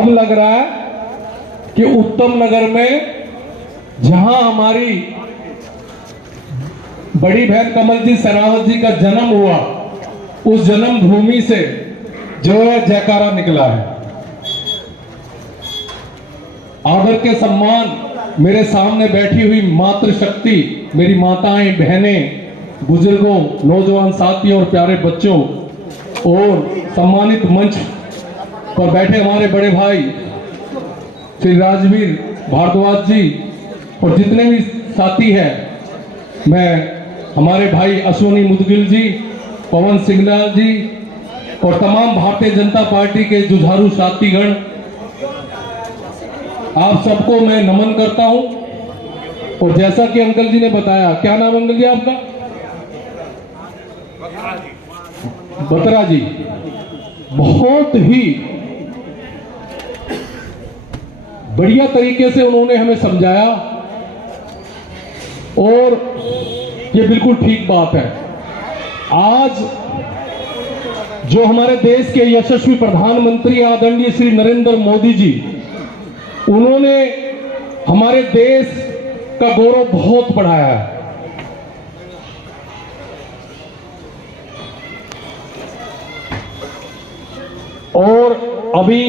अब लग रहा है कि उत्तम नगर में जहां हमारी बड़ी बहन कमलजीत शेरावत जी का जन्म हुआ, उस जन्म भूमि से जो है जयकारा निकला है। आदर के सम्मान मेरे सामने बैठी हुई मातृशक्ति, मेरी माताएं, बहनें, बुजुर्गों, नौजवान साथियों और प्यारे बच्चों और सम्मानित मंच पर बैठे हमारे बड़े भाई श्री राजवीर भारद्वाज जी और जितने भी साथी हैं, मैं हमारे भाई अश्विनी मुदगिल जी, पवन सिंगलाल जी और तमाम भारतीय जनता पार्टी के जुझारू साथीगण, आप सबको मैं नमन करता हूं। और जैसा कि अंकल जी ने बताया, क्या नाम अंकल जी आपका? बत्रा जी। बहुत ही बढ़िया तरीके से उन्होंने हमें समझाया और ये बिल्कुल ठीक बात है। आज जो हमारे देश के यशस्वी प्रधानमंत्री आदरणीय श्री नरेंद्र मोदी जी, उन्होंने हमारे देश का गौरव बहुत बढ़ाया है। और अभी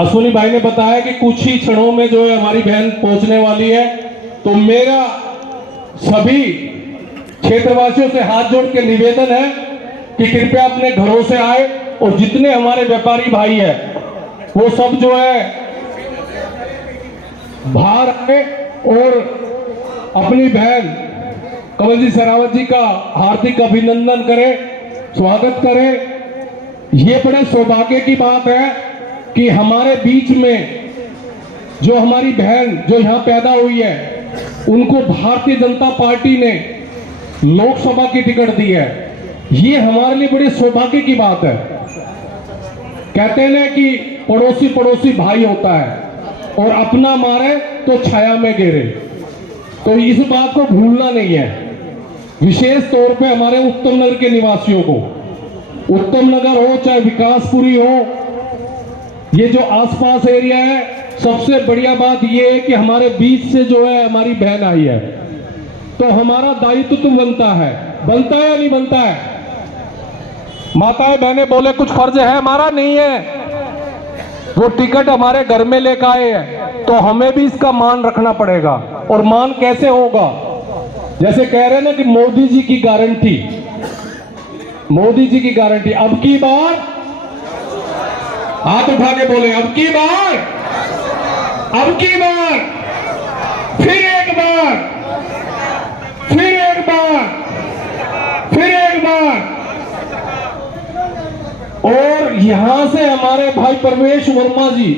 अश्विनी भाई ने बताया कि कुछ ही क्षणों में जो है हमारी बहन पहुंचने वाली है। तो मेरा सभी क्षेत्रवासियों से हाथ जोड़ के निवेदन है कि कृपया अपने घरों से आए और जितने हमारे व्यापारी भाई हैं वो सब जो है बाहर आए और अपनी बहन कमलजीत शेरावत जी का हार्दिक अभिनंदन करें, स्वागत करें। ये बड़े सौभाग्य की बात है कि हमारे बीच में जो हमारी बहन जो यहां पैदा हुई है, उनको भारतीय जनता पार्टी ने लोकसभा की टिकट दी है। ये हमारे लिए बड़े सौभाग्य की बात है। कहते हैं ना कि पड़ोसी पड़ोसी भाई होता है और अपना मारे तो छाया में गिरे, तो इस बात को भूलना नहीं है। विशेष तौर पे हमारे उत्तम नगर के निवासियों को, उत्तम नगर हो चाहे विकासपुरी हो, ये जो आसपास एरिया है, सबसे बढ़िया बात ये है कि हमारे बीच से जो है हमारी बहन आई है, तो हमारा दायित्व तो बनता है या नहीं बनता है? माताएं बहनें बोले कुछ फर्ज है हमारा? नहीं है। वो टिकट हमारे घर में लेकर आए हैं तो हमें भी इसका मान रखना पड़ेगा। और मान कैसे होगा? जैसे कह रहे हैं ना कि मोदी जी की गारंटी, मोदी जी की गारंटी। अब की बार हाथ उठा के बोले, अब की बार, अब की बार, फिर एक बार, फिर एक बार, फिर एक बार। और यहां से हमारे भाई परवेश वर्मा जी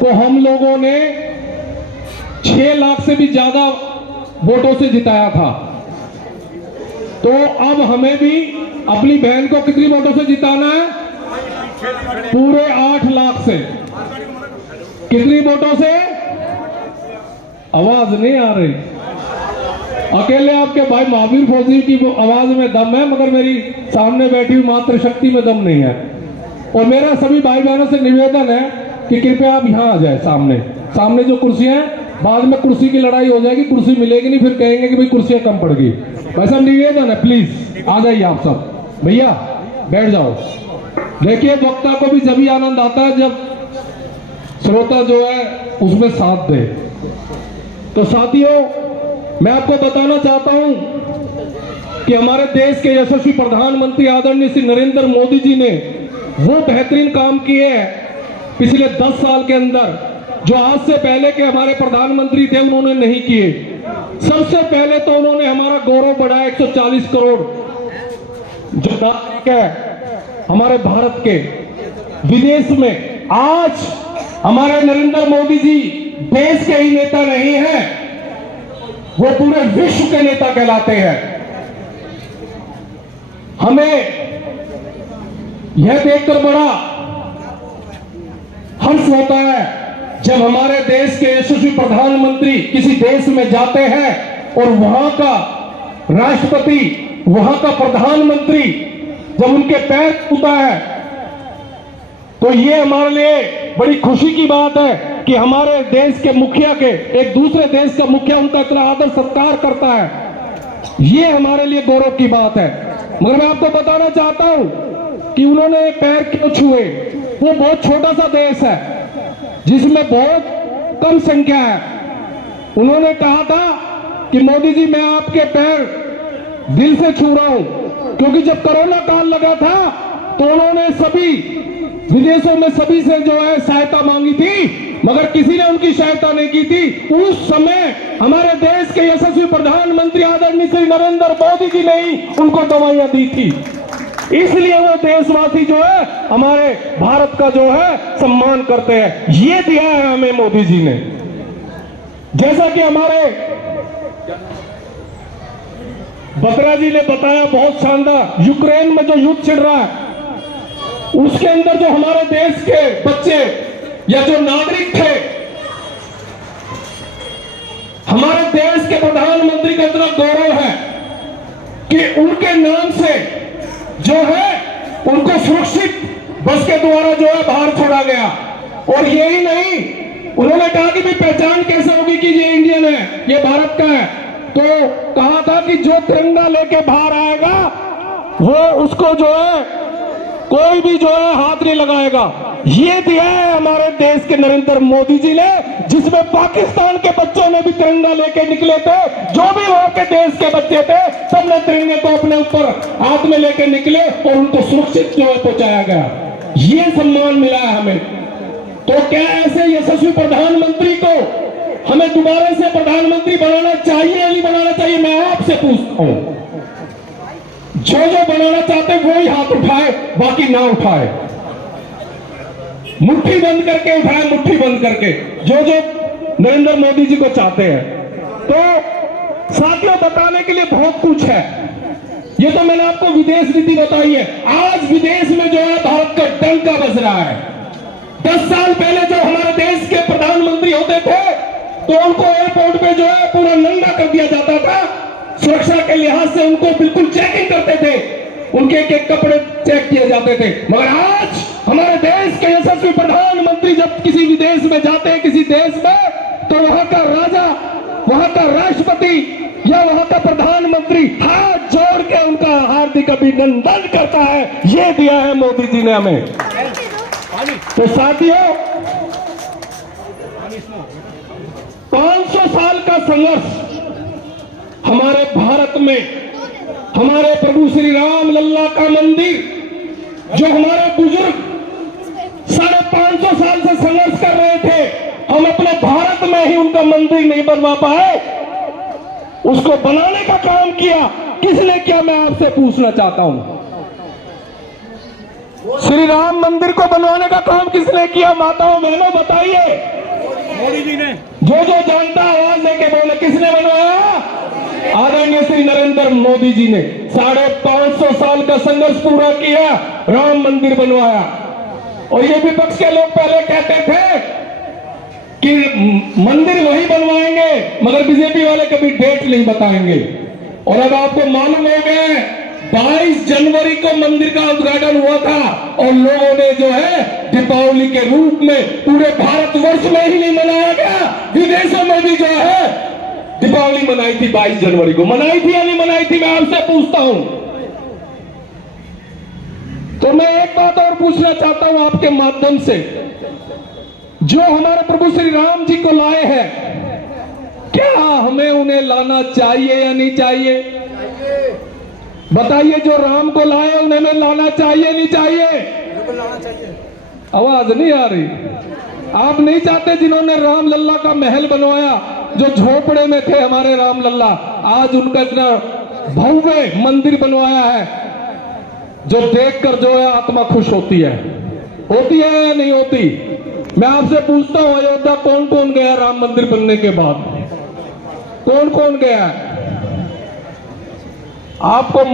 को हम लोगों ने 6 लाख से भी ज्यादा वोटों से जिताया था। तो अब हमें भी अपनी बहन को कितनी वोटों से जिताना है? पूरे 8 लाख से। कितनी वोटों से? आवाज नहीं आ रही। अकेले आपके भाई महावीर फौजी की आवाज में दम है, मगर मेरी सामने बैठी हुई मातृशक्ति में दम नहीं है। और मेरा सभी भाई बहनों से निवेदन है कि कृपया आप यहाँ आ जाए। सामने जो कुर्सियां हैं, बाद में कुर्सी की लड़ाई हो जाएगी, कुर्सी मिलेगी नहीं, फिर कहेंगे कि भाई कुर्सियां कम पड़ गई। वैसा निवेदन है, प्लीज आ जाइए आप सब। भैया बैठ जाओ। देखिए, वक्ता को भी जब आनंद आता है जब श्रोता जो है उसमें साथ दे। तो साथियों, मैं आपको बताना चाहता हूं कि हमारे देश के यशस्वी प्रधानमंत्री आदरणीय श्री नरेंद्र मोदी जी ने वो बेहतरीन काम किए हैं पिछले 10 साल के अंदर, जो आज से पहले के हमारे प्रधानमंत्री थे उन्होंने नहीं किए। सबसे पहले तो उन्होंने हमारा गौरव बढ़ाया। 140 करोड़ जो नागरिक है हमारे भारत के विदेश में, आज हमारे नरेंद्र मोदी जी देश के ही नेता नहीं है, वो पूरे विश्व के नेता कहलाते हैं। हमें यह देखकर बड़ा हर्ष होता है जब हमारे देश के यशस्वी प्रधानमंत्री किसी देश में जाते हैं और वहां का राष्ट्रपति, वहां का प्रधानमंत्री जब उनके पैर छूता है, तो ये हमारे लिए बड़ी खुशी की बात है कि हमारे देश के मुखिया के एक दूसरे देश का मुखिया उनका इतना आदर सत्कार करता है। ये हमारे लिए गौरव की बात है। मगर मैं आपको बताना चाहता हूं कि उन्होंने पैर क्यों छुए। वो बहुत छोटा सा देश है जिसमें बहुत कम संख्या है। उन्होंने कहा था कि मोदी जी मैं आपके पैर दिल से छू रहा हूं, क्योंकि जब कोरोना काल लगा था तो उन्होंने सभी विदेशों में सभी से जो है सहायता मांगी थी, मगर किसी ने उनकी सहायता नहीं की थी। उस समय हमारे देश के यशस्वी प्रधानमंत्री आदरणीय श्री नरेंद्र मोदी जी ने ही उनको दवाइयां दी थी। इसलिए वो देशवासी जो है हमारे भारत का जो है सम्मान करते हैं। ये दिया है हमें मोदी जी ने। जैसा कि हमारे बत्रा जी ने बताया बहुत शानदार, यूक्रेन में जो युद्ध छिड़ रहा है उसके अंदर जो हमारे देश के बच्चे या जो नागरिक थे, हमारे देश के प्रधानमंत्री का इतना गौरव है कि उनके नाम से जो है उनको सुरक्षित बस के द्वारा जो है बाहर छोड़ा गया। और यही नहीं, उन्होंने कहा कि भी पहचान कैसे होगी कि ये इंडियन है, ये भारत का है। तो कहा था कि जो तिरंगा लेके बाहर आएगा वो उसको जो है कोई भी जो है हाथ नहीं लगाएगा। ये दिया है हमारे देश के नरेंद्र मोदी जी ने, जिसमें पाकिस्तान के बच्चों ने भी तिरंगा लेके निकले थे। जो भी वहां के देश के बच्चे थे सबने तिरंगे को अपने ऊपर हाथ में लेके निकले और उनको सुरक्षित जो है पहुंचाया गया। ये सम्मान मिला है हमें। तो क्या ऐसे यशस्वी प्रधानमंत्री को हमें दोबारा से प्रधानमंत्री बनाना चाहिए या नहीं बनाना चाहिए? मैं आपसे पूछता हूं। जो बनाना चाहते वो ही हाथ उठाए, बाकी ना उठाए। मुट्ठी बंद करके उठाए, मुट्ठी बंद करके, जो नरेंद्र मोदी जी को चाहते हैं। तो साथियों, बताने के लिए बहुत कुछ है। ये तो मैंने आपको विदेश नीति बताई है। आज विदेश में जो है भारत का डंका बज रहा है। 10 साल पहले जो हमारे देश के प्रधानमंत्री होते थे तो उनको एयरपोर्ट पे जो है पूरा नंगा कर दिया जाता था। सुरक्षा के लिहाज से उनको बिल्कुल चेकिंग करते थे, उनके एक एक कपड़े चेक किए जाते थे। मगर आज हमारे देश के यशस्वी प्रधानमंत्री जब किसी विदेश में जाते हैं, किसी देश में, तो वहां का राजा, वहां का राष्ट्रपति या वहां का प्रधानमंत्री हाथ जोड़ के उनका हार्दिक अभिनंदन करता है। ये दिया है मोदी जी ने हमें। तो साथियों, 500 साल का संघर्ष हमारे भारत में, हमारे प्रभु श्री राम लल्ला का मंदिर जो हमारे बुजुर्ग 550 साल से संघर्ष कर रहे थे, हम अपने भारत में ही उनका मंदिर नहीं बनवा पाए। उसको बनाने का काम किया किसने किया, मैं आपसे पूछना चाहता हूं। श्री राम मंदिर को बनवाने का काम किसने किया? माताओं बहनों बताइए। मोदी जी ने। जो जानता आवाज देके बोले, किसने बनवाया? आदरणीय श्री नरेंद्र मोदी जी ने 550 साल का संघर्ष पूरा किया, राम मंदिर बनवाया। और ये विपक्ष के लोग पहले कहते थे कि मंदिर वही बनवाएंगे, मगर बीजेपी वाले कभी डेट नहीं बताएंगे। और अब आपको मालूम हो गया, 22 जनवरी को मंदिर का उद्घाटन हुआ था और लोगों ने जो है दीपावली के रूप में पूरे भारतवर्ष में ही नहीं मनाया गया, विदेशों में भी जो है दीपावली मनाई थी। 22 जनवरी को मनाई थी या नहीं मनाई थी, मैं आपसे पूछता हूं। तो मैं एक बात और पूछना चाहता हूं आपके माध्यम से, जो हमारे प्रभु श्री राम जी को लाए हैं, क्या हमें उन्हें लाना चाहिए या नहीं चाहिए? बताइए, जो राम को लाए उन्हें हमें लाना चाहिए नहीं चाहिए? आवाज नहीं आ रही। आप नहीं चाहते जिन्होंने राम लल्ला का महल बनवाया, जो झोपड़े में थे हमारे राम लल्ला, आज उनका इतना भव्य मंदिर बनवाया है, जो देखकर जो है आत्मा खुश होती है या नहीं होती? मैं आपसे पूछता हूं, अयोध्या कौन कौन गया राम मंदिर बनने के बाद? कौन कौन गया? आपको